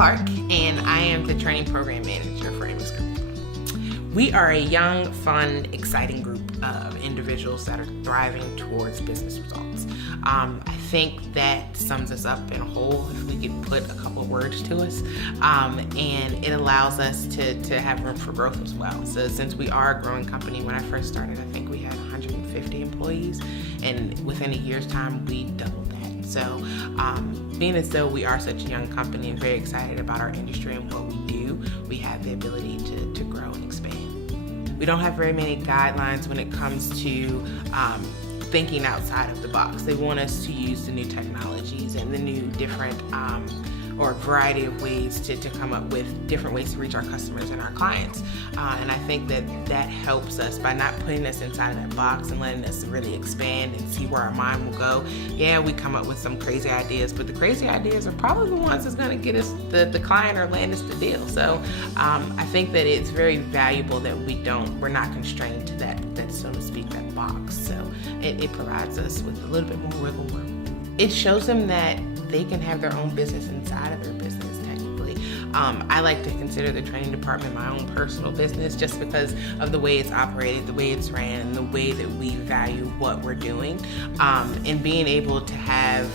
Clark, and I am the training program manager for immixGroup. We are a young, fun, exciting group of individuals that are thriving towards business results. I think that sums us up in a whole, if we could put a couple of words to us, and it allows us to have room for growth as well. So since we are a growing company, when I first started, I think we had 150 employees, and within a year's time, we doubled that. So being as though we are such a young company and very excited about our industry and what we do, we have the ability to grow and expand. We don't have very many guidelines when it comes to thinking outside of the box. They want us to use the new technologies and the new different or variety of ways to come up with different ways to reach our customers and our clients. And I think that helps us by not putting us inside of that box and letting us really expand and see where our mind will go. Yeah, we come up with some crazy ideas, but the crazy ideas are probably the ones that's gonna get us the client or land us the deal. So I think that it's very valuable that we're not constrained to that so to speak, that box. So it provides us with a little bit more wiggle room. It shows them that they can have their own business inside of their business, technically. I like to consider the training department my own personal business just because of the way it's operated, the way it's ran, and the way that we value what we're doing. And being able to have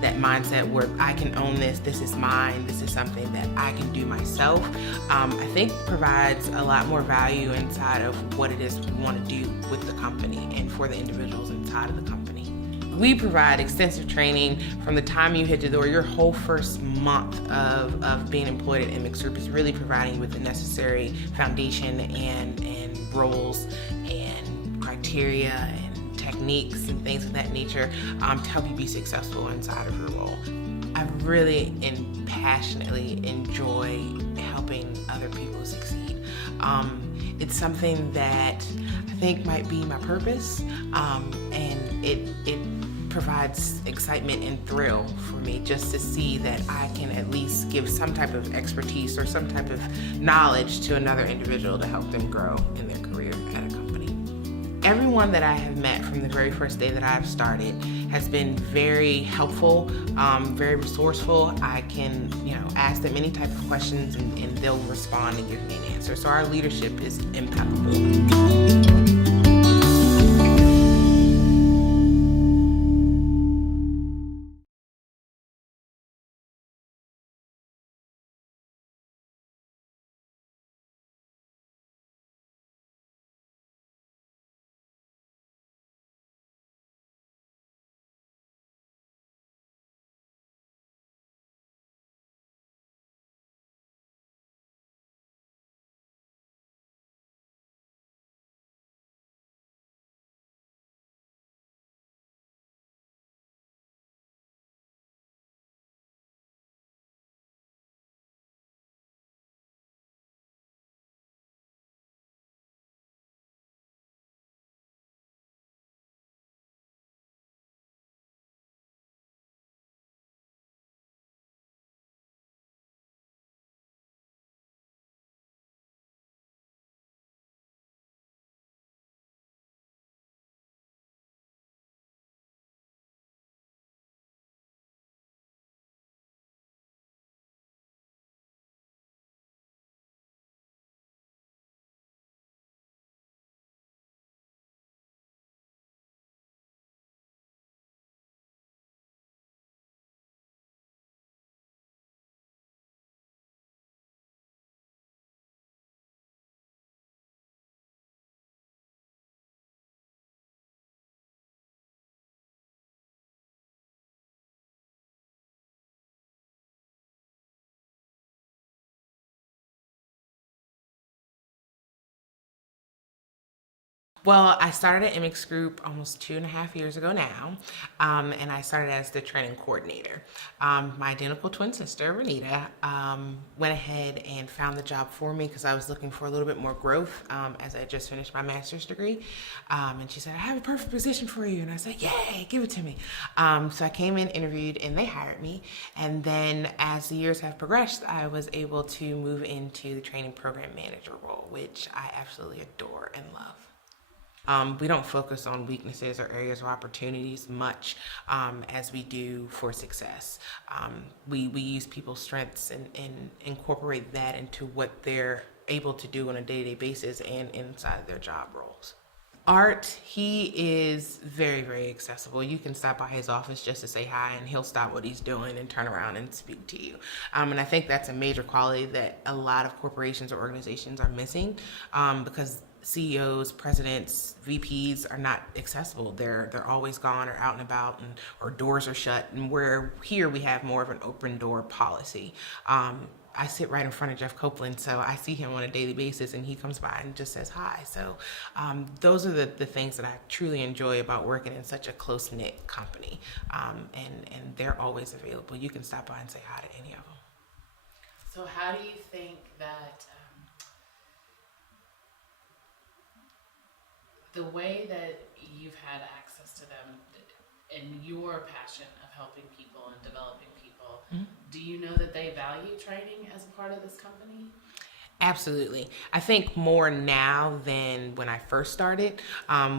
that mindset where I can own this is mine, this is something that I can do myself, I think provides a lot more value inside of what it is we want to do with the company and for the individuals inside of the company. We provide extensive training from the time you hit the door. Your whole first month of being employed at immixGroup is really providing you with the necessary foundation and roles and criteria and techniques and things of that nature to help you be successful inside of your role. I really and passionately enjoy helping other people succeed. It's something that I think might be my purpose, and it provides excitement and thrill for me just to see that I can at least give some type of expertise or some type of knowledge to another individual to help them grow in their career at a company. Everyone that I have met from the very first day that I've started has been very helpful, very resourceful. I can, ask them any type of questions and they'll respond and give me an answer. So our leadership is impeccable. Well, I started at immixGroup almost 2.5 years ago now, and I started as the training coordinator. My identical twin sister, Relita, went ahead and found the job for me because I was looking for a little bit more growth as I just finished my master's degree. And she said, I have a perfect position for you. And I said, yay, give it to me. So I came in, interviewed, and they hired me. And then as the years have progressed, I was able to move into the training program manager role, which I absolutely adore and love. We don't focus on weaknesses or areas of opportunities much as we do for success. We use people's strengths and incorporate that into what they're able to do on a day-to-day basis and inside their job roles. Art, he is very, very accessible. You can stop by his office just to say hi, and he'll stop what he's doing and turn around and speak to you. And I think that's a major quality that a lot of corporations or organizations are missing because CEOs, presidents, VPs are not accessible. They're always gone or out and about, or doors are shut. And where here we have more of an open door policy. I sit right in front of Jeff Copeland, so I see him on a daily basis, and he comes by and just says hi. So those are the things that I truly enjoy about working in such a close-knit company, and they're always available. You can stop by and say hi to any of them. So how do you think that the way that you've had access to them and your passion of helping people and developing people, do you know that they value training as a part of this company? Absolutely. I think more now than when I first started.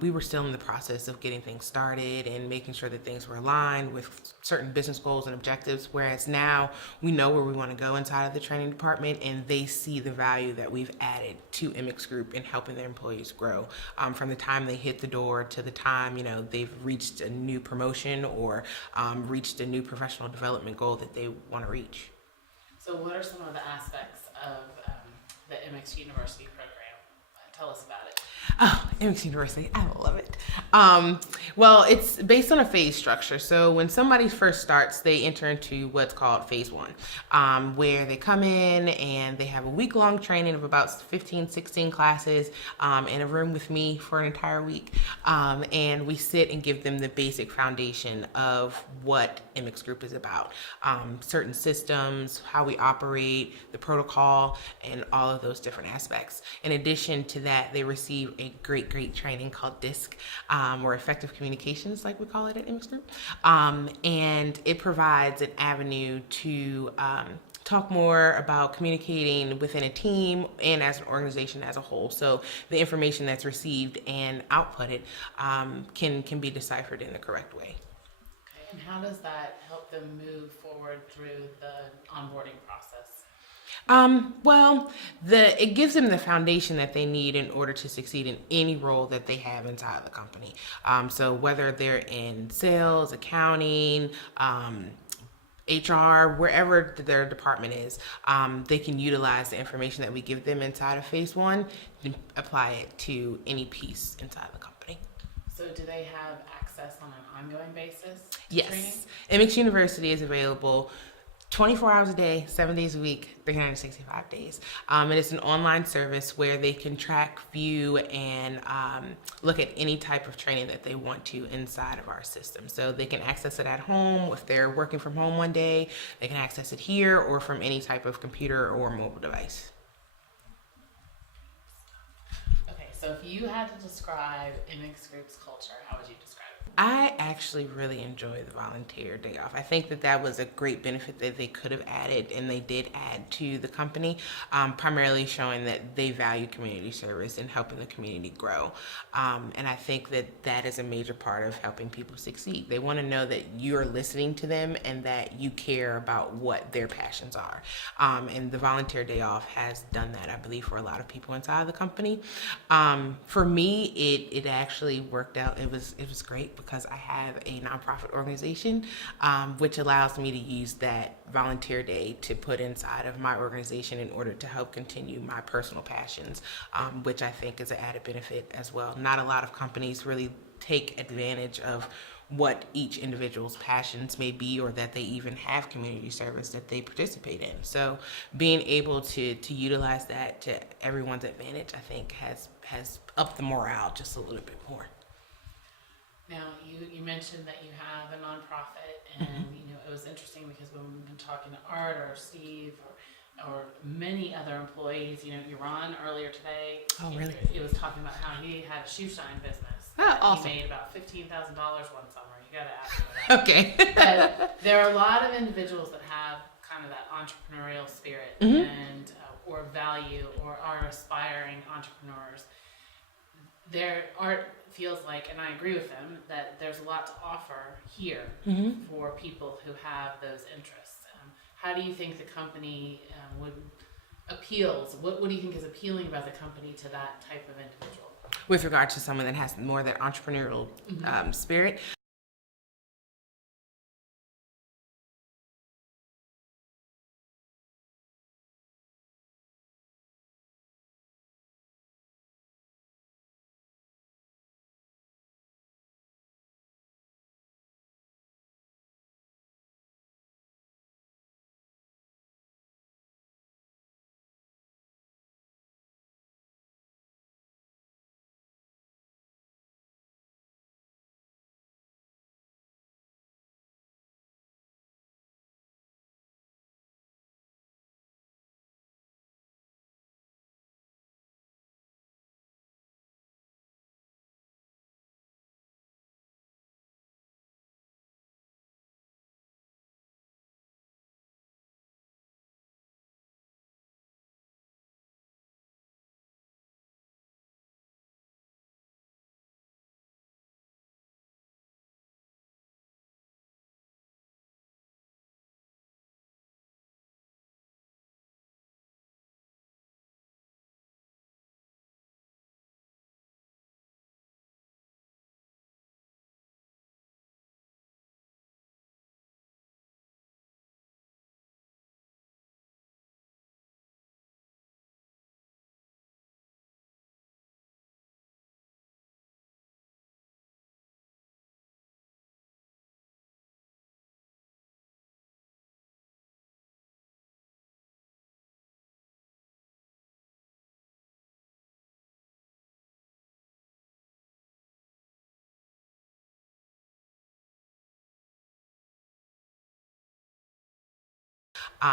We were still in the process of getting things started and making sure that things were aligned with certain business goals and objectives, whereas now we know where we want to go inside of the training department, and they see the value that we've added to immixGroup in helping their employees grow from the time they hit the door to the time they've reached a new promotion or reached a new professional development goal that they want to reach. So what are some of the aspects of the immix University program? Tell us about it. Oh, immix University, I love it. Well, it's based on a phase structure. So when somebody first starts, they enter into what's called phase one, where they come in and they have a week-long training of about 15, 16 classes in a room with me for an entire week. And we sit and give them the basic foundation of what immixGroup is about. Certain systems, how we operate, the protocol, and all of those different aspects. In addition to that, they receive a great training called DISC, or Effective Communications, like we call it at immixGroup. And it provides an avenue to talk more about communicating within a team and as an organization as a whole. So the information that's received and outputted can be deciphered in the correct way. Okay, and how does that help them move forward through the onboarding process? Well, it gives them the foundation that they need in order to succeed in any role that they have inside the company. So whether they're in sales, accounting, HR, wherever their department is, they can utilize the information that we give them inside of phase one and apply it to any piece inside the company. So do they have access on an ongoing basis to Yes. training? immix University is available 24 hours a day, 7 days a week, 365 days. And it's an online service where they can track, view, and look at any type of training that they want to inside of our system. So they can access it at home. If they're working from home one day, they can access it here or from any type of computer or mobile device. Okay, so if you had to describe immixGroup's culture, how would you describe it? I actually really enjoy the volunteer day off. I think that was a great benefit that they could have added, and they did add to the company, primarily showing that they value community service and helping the community grow. And I think that is a major part of helping people succeed. They want to know that you're listening to them and that you care about what their passions are. And the volunteer day off has done that, I believe, for a lot of people inside of the company. For me, it actually worked out. It was great because I have a nonprofit organization, which allows me to use that volunteer day to put inside of my organization in order to help continue my personal passions, which I think is an added benefit as well. Not a lot of companies really take advantage of what each individual's passions may be, or that they even have community service that they participate in. So being able to utilize that to everyone's advantage, I think has upped the morale just a little bit more. Now, you mentioned that you have a nonprofit, and it was interesting because when we've been talking to Art or Steve or many other employees, Yaron earlier today, really? He was talking about how he had a shoe shine business. Oh, awesome. He made about $15,000 one summer. You got to ask him about Okay. But there are a lot of individuals that have kind of that entrepreneurial spirit and or value or are aspiring entrepreneurs. their art feels like, and I agree with them, that there's a lot to offer here for people who have those interests. How do you think the company would appeals? What do you think is appealing about the company to that type of individual? With regard to someone that has more that entrepreneurial spirit.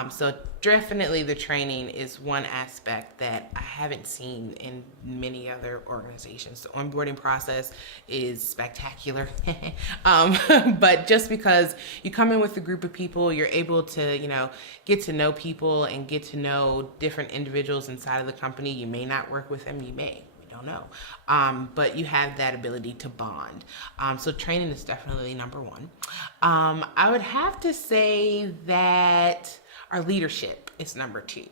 So definitely the training is one aspect that I haven't seen in many other organizations. The onboarding process is spectacular. um, but just because you come in with a group of people, you're able to, get to know people and get to know different individuals inside of the company. You may not work with them, you may. We don't know. But you have that ability to bond. So training is definitely number one. I would have to say that our leadership is number two.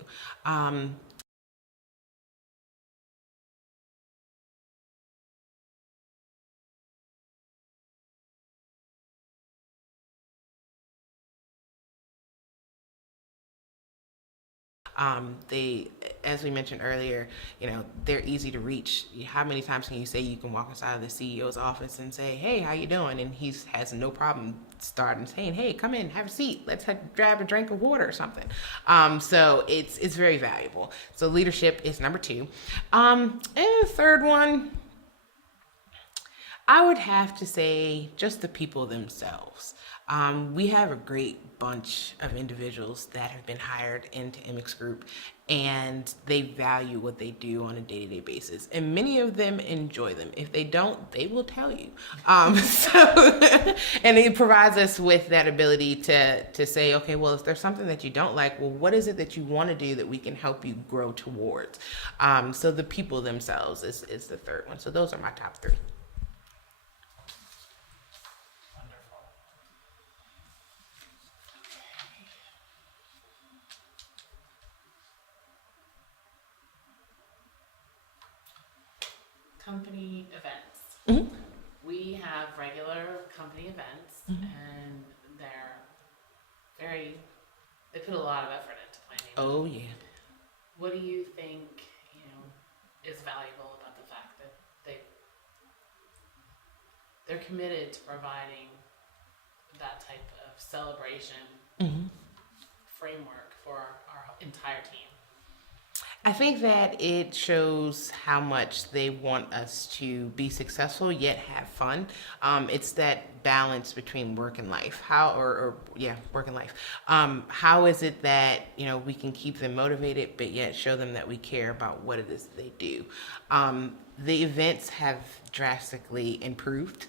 They, as we mentioned earlier, they're easy to reach. How many times can you say you can walk inside of the CEO's office and say, "Hey, how you doing?" And he has no problem starting saying, "Hey, come in, have a seat. Let's grab a drink of water or something." So it's very valuable. So leadership is number two. And the third one, I would have to say just the people themselves. We have a great bunch of individuals that have been hired into immixGroup, and they value what they do on a day-to-day basis. And many of them enjoy them. If they don't, they will tell you. And it provides us with that ability to say, okay, well, if there's something that you don't like, well, what is it that you want to do that we can help you grow towards? So the people themselves is the third one. So those are my top three. Company events. We have regular company events, and they put a lot of effort into planning them. Oh yeah. What do you think, is valuable about the fact that they're committed to providing that type of celebration framework for our entire team? I think that it shows how much they want us to be successful yet have fun. It's that balance between work and life. Work and life. How is it that we can keep them motivated, but yet show them that we care about what it is that they do? the events have drastically improved.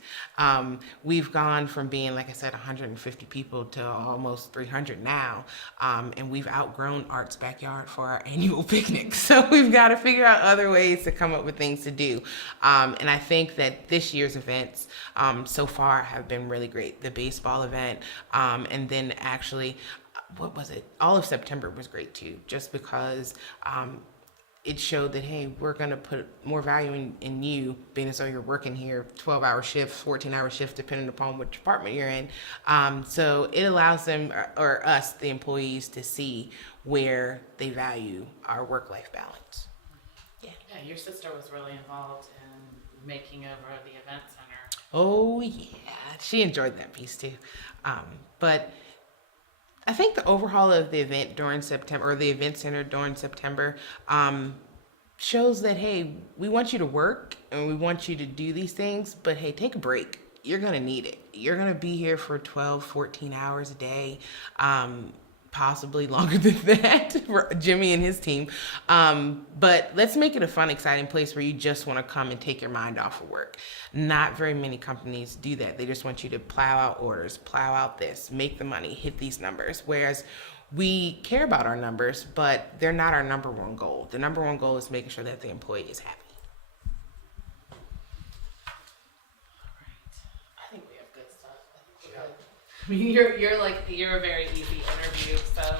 We've gone from being, like I said, 150 people to almost 300 now, and we've outgrown Art's Backyard for our annual picnic. So we've got to figure out other ways to come up with things to do. And I think that this year's events so far have been really great. The baseball event, and then actually, what was it? All of September was great too, just because it showed that, hey, we're going to put more value in you, being as though you're working here 12-hour shifts, 14-hour shifts, depending upon which department you're in. So it allows them, or us, the employees, to see where they value our work-life balance. Yeah, your sister was really involved in making over the event center. Oh, yeah. She enjoyed that piece too. But I think the overhaul of the event during September, or the event center during September, shows that, hey, we want you to work and we want you to do these things, but hey, take a break. You're going to need it. You're going to be here for 12, 14 hours a day, possibly longer than that for Jimmy and his team. But let's make it a fun, exciting place where you just want to come and take your mind off of work. Not very many companies do that. They just want you to plow out orders, plow out this, make the money, hit these numbers. Whereas we care about our numbers, but they're not our number one goal. The number one goal is making sure that the employee is happy. I think we have good stuff. I think we're good. I mean, you're a very easy interview, so